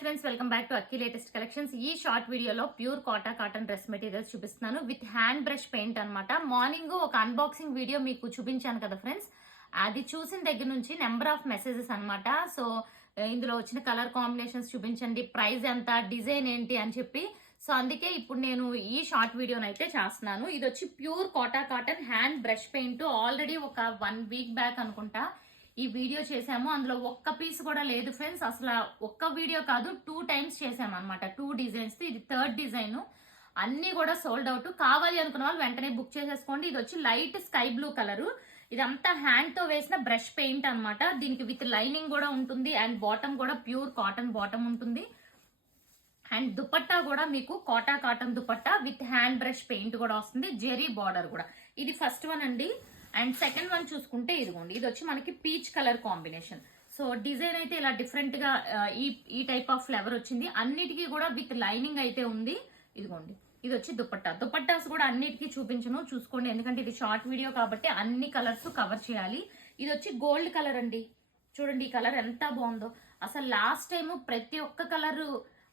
Friends, welcome back to Akki latest collections. ఈ short వీడియోలో pure Kota cotton dress materials చూపిస్తున్నాను with hand brush paint అన్నమాట. Morning ఒక unboxing video మీకు చూపించాను కదా ఫ్రెండ్స్, అది చూసిన దగ్గర నుంచి నెంబర్ ఆఫ్ మెసేజెస్ అన్నమాట. సో ఇందులో వచ్చిన కలర్ కాంబినేషన్స్ చూపించండి, ప్రైస్ ఎంత, డిజైన్ ఏంటి అని చెప్పి. సో అందుకే ఇప్పుడు నేను ఈ షార్ట్ వీడియోని అయితే చేస్తున్నాను. ఇది వచ్చి pure Kota cotton hand brush paint. Already ఒక 1 వీక్ బ్యాక్ అనుకుంటా ఈ వీడియో చేసాము. అందులో ఒక్క పీస్ కూడా లేదు ఫ్రెండ్స్. అసలు ఒక్క వీడియో కాదు, 2 టైమ్స్ చేసాము అనమాట. 2 డిజైన్స్, ఇది 3rd డిజైన్. అన్ని కూడా సోల్డ్ అవుట్. కావాలి అనుకున్న వాళ్ళు వెంటనే బుక్ చేసేసుకోండి. ఇది వచ్చి లైట్ స్కై బ్లూ కలర్. ఇదంతా హ్యాండ్ తో వేసిన బ్రష్ పెయింట్ అన్నమాట. దీనికి విత్ లైనింగ్ కూడా ఉంటుంది అండ్ బాటమ్ కూడా ప్యూర్ కాటన్ బాటమ్ ఉంటుంది. అండ్ దుపట్టా కూడా మీకు Kota cotton dupatta with hand brush paint కూడా వస్తుంది, జెరీ బార్డర్ కూడా. ఇది ఫస్ట్ వన్ అండి. అండ్ సెకండ్ వన్ చూసుకుంటే ఇదిగోండి, ఇది వచ్చి మనకి peach colour combination. So design అయితే ఇలా డిఫరెంట్ గా ఈ టైప్ ఆఫ్ ఫ్లేవర్ వచ్చింది. అన్నిటికీ కూడా విత్ లైనింగ్ అయితే ఉంది. ఇదిగోండి, ఇది వచ్చి దుపట్టా. దుపట్టాస్ కూడా అన్నిటికీ చూపించను, చూసుకోండి, ఎందుకంటే ఇది షార్ట్ వీడియో కాబట్టి అన్ని కలర్స్ కవర్ చేయాలి. ఇది వచ్చి గోల్డ్ కలర్ అండి. చూడండి ఈ కలర్ ఎంత బాగుందో. అసలు లాస్ట్ టైం ప్రతి ఒక్క కలర్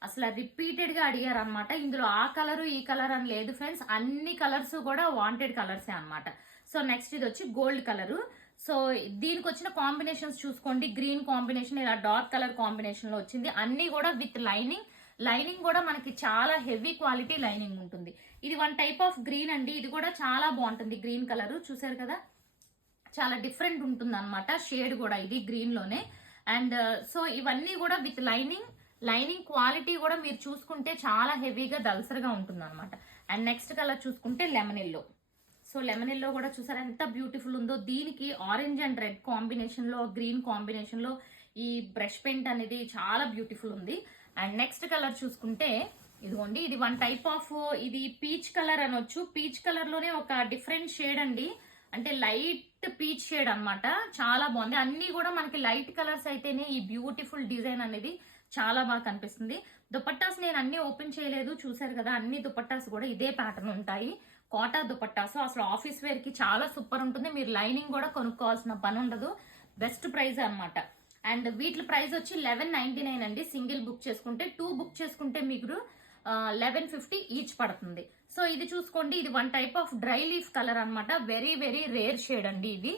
అసలు రిపీటెడ్ గా అడిగారు అనమాట. ఇందులో ఆ కలర్ ఈ కలర్ అని లేదు ఫ్రెండ్స్, అన్ని కలర్స్ కూడా వాంటెడ్ కలర్సే అనమాట. సో నెక్స్ట్ ఇది వచ్చి గోల్డ్ కలర్. సో దీనికి వచ్చిన కాంబినేషన్స్ చూసుకోండి. గ్రీన్ కాంబినేషన్, ఇలా డార్క్ కలర్ కాంబినేషన్ లో వచ్చింది. అన్ని కూడా విత్ లైనింగ్ కూడా మనకి చాలా హెవీ క్వాలిటీ లైనింగ్ ఉంటుంది. ఇది 1 టైప్ ఆఫ్ గ్రీన్ అండి. ఇది కూడా చాలా బాగుంటుంది. గ్రీన్ కలర్ చూసారు కదా, చాలా డిఫరెంట్ ఉంటుంది అనమాట. షేడ్ కూడా ఇది గ్రీన్ లోనే. అండ్ సో ఇవన్నీ కూడా విత్ లైనింగ్ క్వాలిటీ కూడా మీరు చూసుకుంటే చాలా హెవీగా దల్సర్గా ఉంటుంది అనమాట. అండ్ నెక్స్ట్ కలర్ చూసుకుంటే lemon yellow. So lemon yellow కూడా చూసారా ఎంత బ్యూటిఫుల్ ఉందో. దీనికి ఆరెంజ్ అండ్ రెడ్ కాంబినేషన్ లో, గ్రీన్ కాంబినేషన్ లో ఈ బ్రష్ పెయింట్ అనేది చాలా బ్యూటిఫుల్ ఉంది. అండ్ నెక్స్ట్ కలర్ చూసుకుంటే ఇదిగోండి, ఇది 1 టైప్ ఆఫ్, ఇది పీచ్ కలర్ అనొచ్చు. పీచ్ కలర్ లోనే ఒక డిఫరెంట్ షేడ్ అండి, అంటే లైట్ పీచ్ షేడ్ అన్నమాట. చాలా బాగుంది. అన్ని కూడా మనకి లైట్ కలర్స్ అయితేనే ఈ బ్యూటిఫుల్ డిజైన్ అనేది చాలా బాగా కనిపిస్తుంది. దుపట్టాస్ నేను అన్ని ఓపెన్ చేయలేదు, చూసారు కదా. అన్ని దుపట్టాస్ కూడా ఇదే ప్యాటర్న్ ఉంటాయి, కోటా దుపట్టాస్. అసలు ఆఫీస్ వేర్ కి చాలా సూపర్ ఉంటుంది. మీరు లైనింగ్ కూడా కొనుక్కోవాల్సిన పని ఉండదు. బెస్ట్ ప్రైస్ అన్నమాట. అండ్ వీటి ప్రైస్ వచ్చి 1199 అండి. సింగిల్ బుక్ చేసుకుంటే, 2 బుక్ చేసుకుంటే మీకు 1150 ఈచ్ పడుతుంది. సో ఇది చూసుకోండి, ఇది 1 type of dry leaf colour అన్నమాట. వెరీ వెరీ రేర్ షేడ్ అండి ఇది.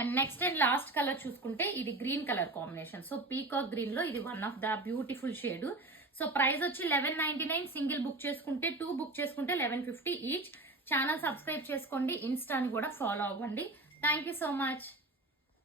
And next and last colour చూసుకుంటే ఇది green colour combination. So peacock green లో ఇది 1 of the beautiful shade. So price వచ్చి 1199. సింగిల్ బుక్ చేసుకుంటే, 2 బుక్ చేసుకుంటే 1150 ఈచ్. ఛానల్ సబ్స్క్రైబ్ చేసుకోండి, ఇన్స్టాని కూడా ఫాలో అవ్వండి. Thank you so much.